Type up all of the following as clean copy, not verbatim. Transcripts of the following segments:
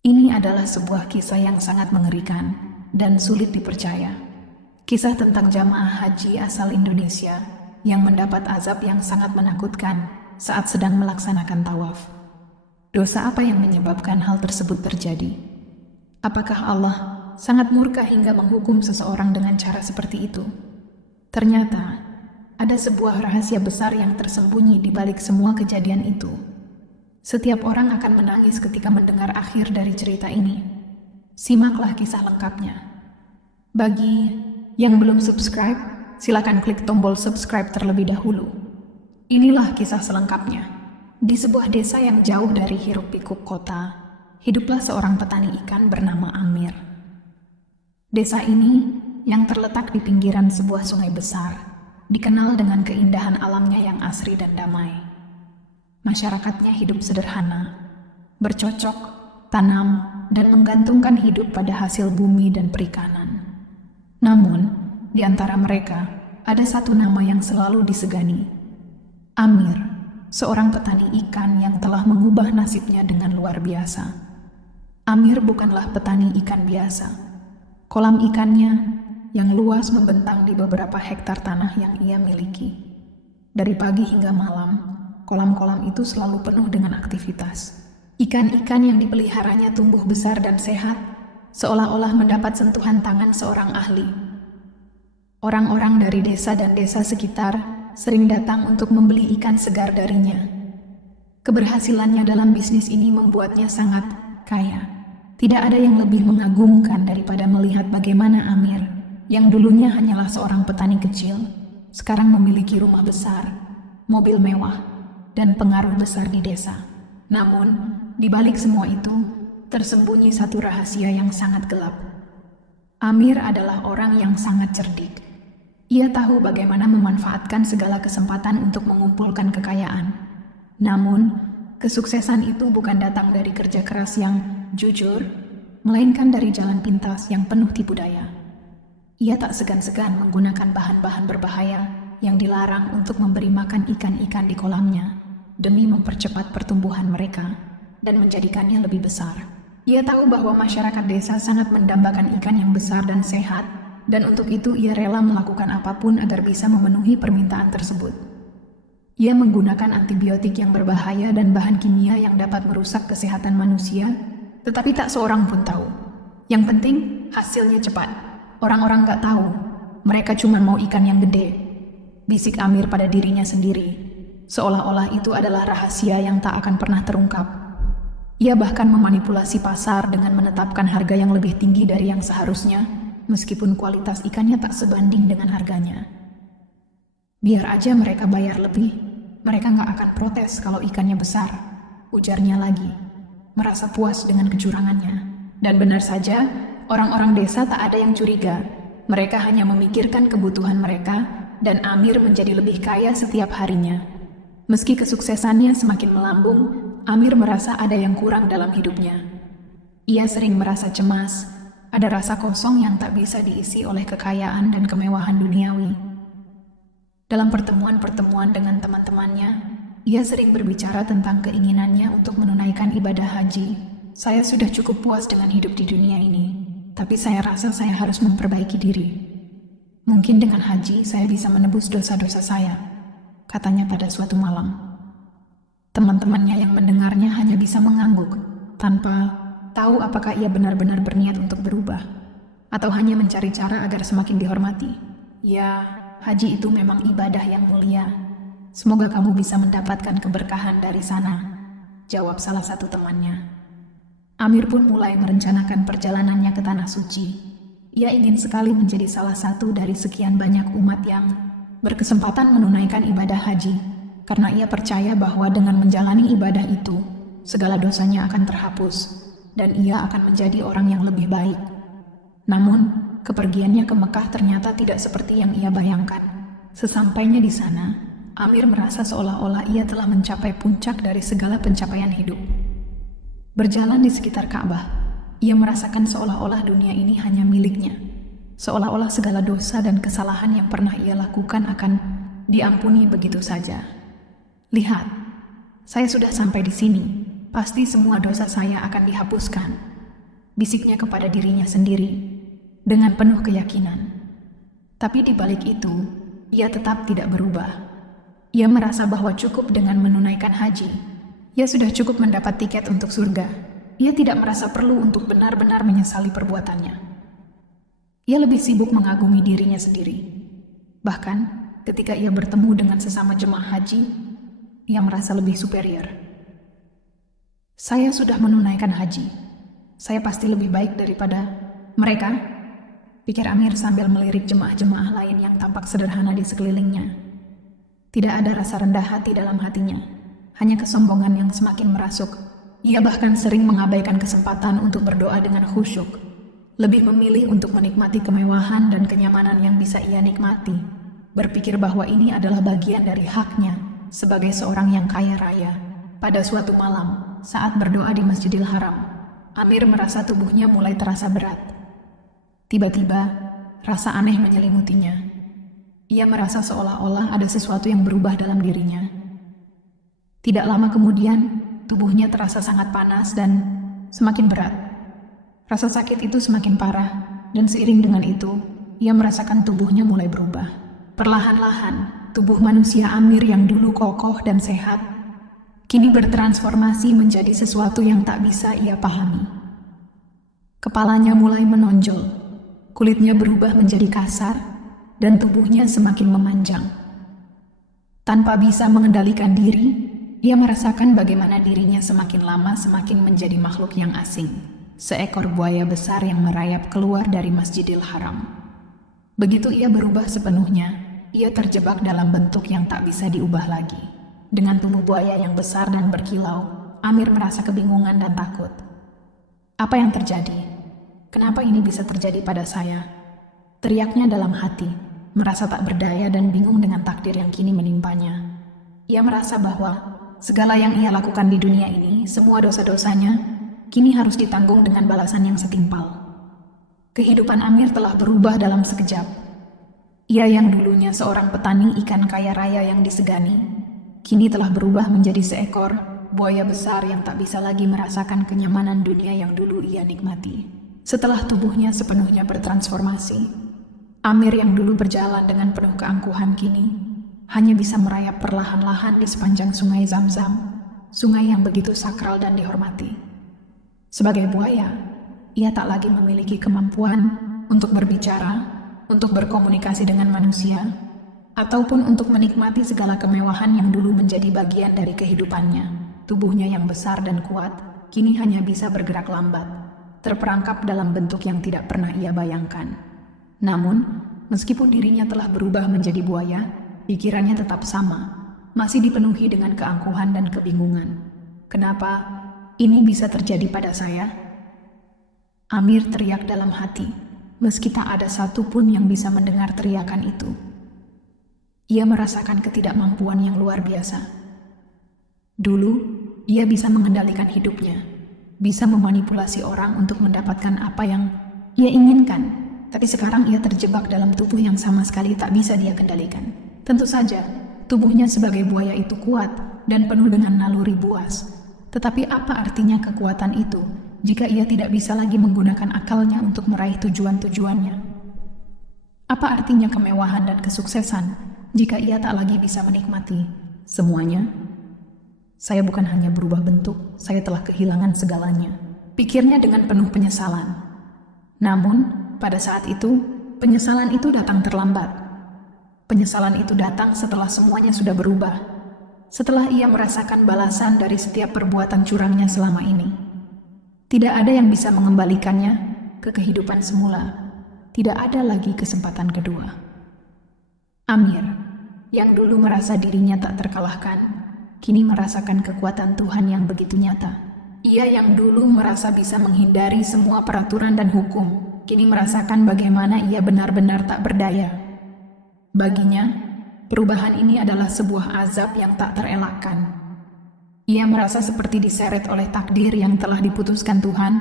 Ini adalah sebuah kisah yang sangat mengerikan dan sulit dipercaya. Kisah tentang jamaah haji asal Indonesia yang mendapat azab yang sangat menakutkan saat sedang melaksanakan tawaf. Dosa apa yang menyebabkan hal tersebut terjadi? Apakah Allah sangat murka hingga menghukum seseorang dengan cara seperti itu? Ternyata, ada sebuah rahasia besar yang tersembunyi di balik semua kejadian itu. Setiap orang akan menangis ketika mendengar akhir dari cerita ini. Simaklah kisah lengkapnya. Bagi yang belum subscribe, silakan klik tombol subscribe terlebih dahulu. Inilah kisah selengkapnya. Di sebuah desa yang jauh dari hiruk-pikuk kota, hiduplah seorang petani ikan bernama Amir. Desa ini, yang terletak di pinggiran sebuah sungai besar, dikenal dengan keindahan alamnya yang asri dan damai. Masyarakatnya hidup sederhana, bercocok, tanam, dan menggantungkan hidup pada hasil bumi dan perikanan. Namun, di antara mereka, ada satu nama yang selalu disegani. Amir, seorang petani ikan yang telah mengubah nasibnya dengan luar biasa. Amir bukanlah petani ikan biasa. Kolam ikannya yang luas membentang di beberapa hektar tanah yang ia miliki. Dari pagi hingga malam, kolam-kolam itu selalu penuh dengan aktivitas. Ikan-ikan yang dipeliharanya tumbuh besar dan sehat, seolah-olah mendapat sentuhan tangan seorang ahli. Orang-orang dari desa dan desa sekitar sering datang untuk membeli ikan segar darinya. Keberhasilannya dalam bisnis ini membuatnya sangat kaya. Tidak ada yang lebih mengagumkan daripada melihat bagaimana Amir, yang dulunya hanyalah seorang petani kecil, sekarang memiliki rumah besar, mobil mewah, dan pengaruh besar di desa. Namun, di balik semua itu, tersembunyi satu rahasia yang sangat gelap. Amir adalah orang yang sangat cerdik. Ia tahu bagaimana memanfaatkan segala kesempatan untuk mengumpulkan kekayaan. Namun, kesuksesan itu bukan datang dari kerja keras yang jujur, melainkan dari jalan pintas yang penuh tipu daya. Ia tak segan-segan menggunakan bahan-bahan berbahaya yang dilarang untuk memberi makan ikan-ikan di kolamnya demi mempercepat pertumbuhan mereka dan menjadikannya lebih besar. Ia tahu bahwa masyarakat desa sangat mendambakan ikan yang besar dan sehat, dan untuk itu ia rela melakukan apapun agar bisa memenuhi permintaan tersebut. Ia menggunakan antibiotik yang berbahaya dan bahan kimia yang dapat merusak kesehatan manusia, tetapi tak seorang pun tahu. Yang penting, hasilnya cepat. Orang-orang gak tahu, mereka cuma mau ikan yang gede. Bisik Amir pada dirinya sendiri, seolah-olah itu adalah rahasia yang tak akan pernah terungkap. Ia bahkan memanipulasi pasar dengan menetapkan harga yang lebih tinggi dari yang seharusnya, meskipun kualitas ikannya tak sebanding dengan harganya. Biar aja mereka bayar lebih, mereka gak akan protes kalau ikannya besar, ujarnya lagi, merasa puas dengan kecurangannya. Dan benar saja, orang-orang desa tak ada yang curiga. Mereka hanya memikirkan kebutuhan mereka, dan Amir menjadi lebih kaya setiap harinya. Meski kesuksesannya semakin melambung, Amir merasa ada yang kurang dalam hidupnya. Ia sering merasa cemas, ada rasa kosong yang tak bisa diisi oleh kekayaan dan kemewahan duniawi. Dalam pertemuan-pertemuan dengan teman-temannya, ia sering berbicara tentang keinginannya untuk menunaikan ibadah haji. Saya sudah cukup puas dengan hidup di dunia ini, tapi saya rasa saya harus memperbaiki diri. Mungkin dengan haji saya bisa menebus dosa-dosa saya, katanya pada suatu malam. Teman-temannya yang mendengarnya hanya bisa mengangguk, tanpa tahu apakah ia benar-benar berniat untuk berubah, atau hanya mencari cara agar semakin dihormati. Ya, haji itu memang ibadah yang mulia. Semoga kamu bisa mendapatkan keberkahan dari sana, jawab salah satu temannya. Amir pun mulai merencanakan perjalanannya ke Tanah Suci. Ia ingin sekali menjadi salah satu dari sekian banyak umat yang berkesempatan menunaikan ibadah haji, karena ia percaya bahwa dengan menjalani ibadah itu, segala dosanya akan terhapus, dan ia akan menjadi orang yang lebih baik. Namun, kepergiannya ke Mekah ternyata tidak seperti yang ia bayangkan. Sesampainya di sana, Amir merasa seolah-olah ia telah mencapai puncak dari segala pencapaian hidup. Berjalan di sekitar Ka'bah, ia merasakan seolah-olah dunia ini hanya miliknya. Seolah-olah segala dosa dan kesalahan yang pernah ia lakukan akan diampuni begitu saja. Lihat, saya sudah sampai di sini. Pasti semua dosa saya akan dihapuskan, bisiknya kepada dirinya sendiri dengan penuh keyakinan. Tapi di balik itu, ia tetap tidak berubah. Ia merasa bahwa cukup dengan menunaikan haji. Ia sudah cukup mendapat tiket untuk surga. Ia tidak merasa perlu untuk benar-benar menyesali perbuatannya. Ia lebih sibuk mengagumi dirinya sendiri. Bahkan, ketika ia bertemu dengan sesama jemaah haji, ia merasa lebih superior. Saya sudah menunaikan haji. Saya pasti lebih baik daripada mereka, pikir Amir sambil melirik jemaah-jemaah lain yang tampak sederhana di sekelilingnya. Tidak ada rasa rendah hati dalam hatinya, hanya kesombongan yang semakin merasuk. Ia bahkan sering mengabaikan kesempatan untuk berdoa dengan khusyuk, lebih memilih untuk menikmati kemewahan dan kenyamanan yang bisa ia nikmati, berpikir bahwa ini adalah bagian dari haknya sebagai seorang yang kaya raya. Pada suatu malam, saat berdoa di Masjidil Haram, Amir merasa tubuhnya mulai terasa berat. Tiba-tiba, rasa aneh menyelimutinya. Ia merasa seolah-olah ada sesuatu yang berubah dalam dirinya. Tidak lama kemudian, tubuhnya terasa sangat panas dan semakin berat. Rasa sakit itu semakin parah, dan seiring dengan itu, ia merasakan tubuhnya mulai berubah. Perlahan-lahan, tubuh manusia Amir yang dulu kokoh dan sehat, kini bertransformasi menjadi sesuatu yang tak bisa ia pahami. Kepalanya mulai menonjol, kulitnya berubah menjadi kasar, dan tubuhnya semakin memanjang. Tanpa bisa mengendalikan diri, ia merasakan bagaimana dirinya semakin lama semakin menjadi makhluk yang asing. Seekor buaya besar yang merayap keluar dari Masjidil Haram. Begitu ia berubah sepenuhnya, ia terjebak dalam bentuk yang tak bisa diubah lagi. Dengan tubuh buaya yang besar dan berkilau, Amir merasa kebingungan dan takut. Apa yang terjadi? Kenapa ini bisa terjadi pada saya? Teriaknya dalam hati, merasa tak berdaya dan bingung dengan takdir yang kini menimpanya. Ia merasa bahwa segala yang ia lakukan di dunia ini, semua dosa-dosanya, kini harus ditanggung dengan balasan yang setimpal. Kehidupan Amir telah berubah dalam sekejap. Ia yang dulunya seorang petani ikan kaya raya yang disegani, kini telah berubah menjadi seekor buaya besar yang tak bisa lagi merasakan kenyamanan dunia yang dulu ia nikmati. Setelah tubuhnya sepenuhnya bertransformasi, Amir yang dulu berjalan dengan penuh keangkuhan kini hanya bisa merayap perlahan-lahan di sepanjang sungai Zamzam, sungai yang begitu sakral dan dihormati. Sebagai buaya, ia tak lagi memiliki kemampuan untuk berbicara, untuk berkomunikasi dengan manusia, ataupun untuk menikmati segala kemewahan yang dulu menjadi bagian dari kehidupannya. Tubuhnya yang besar dan kuat, kini hanya bisa bergerak lambat, terperangkap dalam bentuk yang tidak pernah ia bayangkan. Namun, meskipun dirinya telah berubah menjadi buaya, pikirannya tetap sama, masih dipenuhi dengan keangkuhan dan kebingungan. Kenapa ini bisa terjadi pada saya? Amir teriak dalam hati, meski tak ada satupun yang bisa mendengar teriakan itu. Ia merasakan ketidakmampuan yang luar biasa. Dulu, ia bisa mengendalikan hidupnya, bisa memanipulasi orang untuk mendapatkan apa yang ia inginkan, tapi sekarang ia terjebak dalam tubuh yang sama sekali tak bisa dia kendalikan. Tentu saja, tubuhnya sebagai buaya itu kuat dan penuh dengan naluri buas. Tetapi apa artinya kekuatan itu jika ia tidak bisa lagi menggunakan akalnya untuk meraih tujuan-tujuannya? Apa artinya kemewahan dan kesuksesan jika ia tak lagi bisa menikmati semuanya? Saya bukan hanya berubah bentuk, saya telah kehilangan segalanya, pikirnya dengan penuh penyesalan. Namun, pada saat itu, penyesalan itu datang terlambat. Penyesalan itu datang setelah semuanya sudah berubah, setelah ia merasakan balasan dari setiap perbuatan curangnya selama ini. Tidak ada yang bisa mengembalikannya ke kehidupan semula. Tidak ada lagi kesempatan kedua. Amir, yang dulu merasa dirinya tak terkalahkan, kini merasakan kekuatan Tuhan yang begitu nyata. Ia yang dulu merasa bisa menghindari semua peraturan dan hukum, kini merasakan bagaimana ia benar-benar tak berdaya. Baginya, perubahan ini adalah sebuah azab yang tak terelakkan. Ia merasa seperti diseret oleh takdir yang telah diputuskan Tuhan,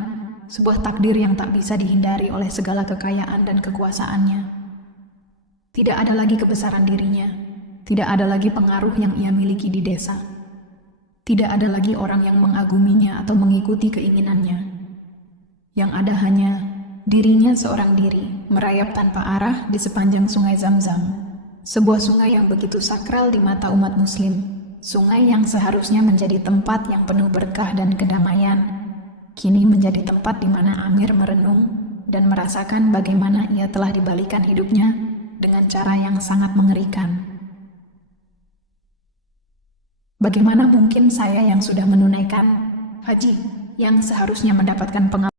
sebuah takdir yang tak bisa dihindari oleh segala kekayaan dan kekuasaannya. Tidak ada lagi kebesaran dirinya, tidak ada lagi pengaruh yang ia miliki di desa. Tidak ada lagi orang yang mengaguminya atau mengikuti keinginannya. yang ada hanya dirinya seorang diri merayap tanpa arah di sepanjang sungai Zam-Zam. Sebuah sungai yang begitu sakral di mata umat muslim, sungai yang seharusnya menjadi tempat yang penuh berkah dan kedamaian, kini menjadi tempat di mana Amir merenung dan merasakan bagaimana ia telah dibalikan hidupnya dengan cara yang sangat mengerikan. Bagaimana mungkin saya yang sudah menunaikan haji, yang seharusnya mendapatkan pengalaman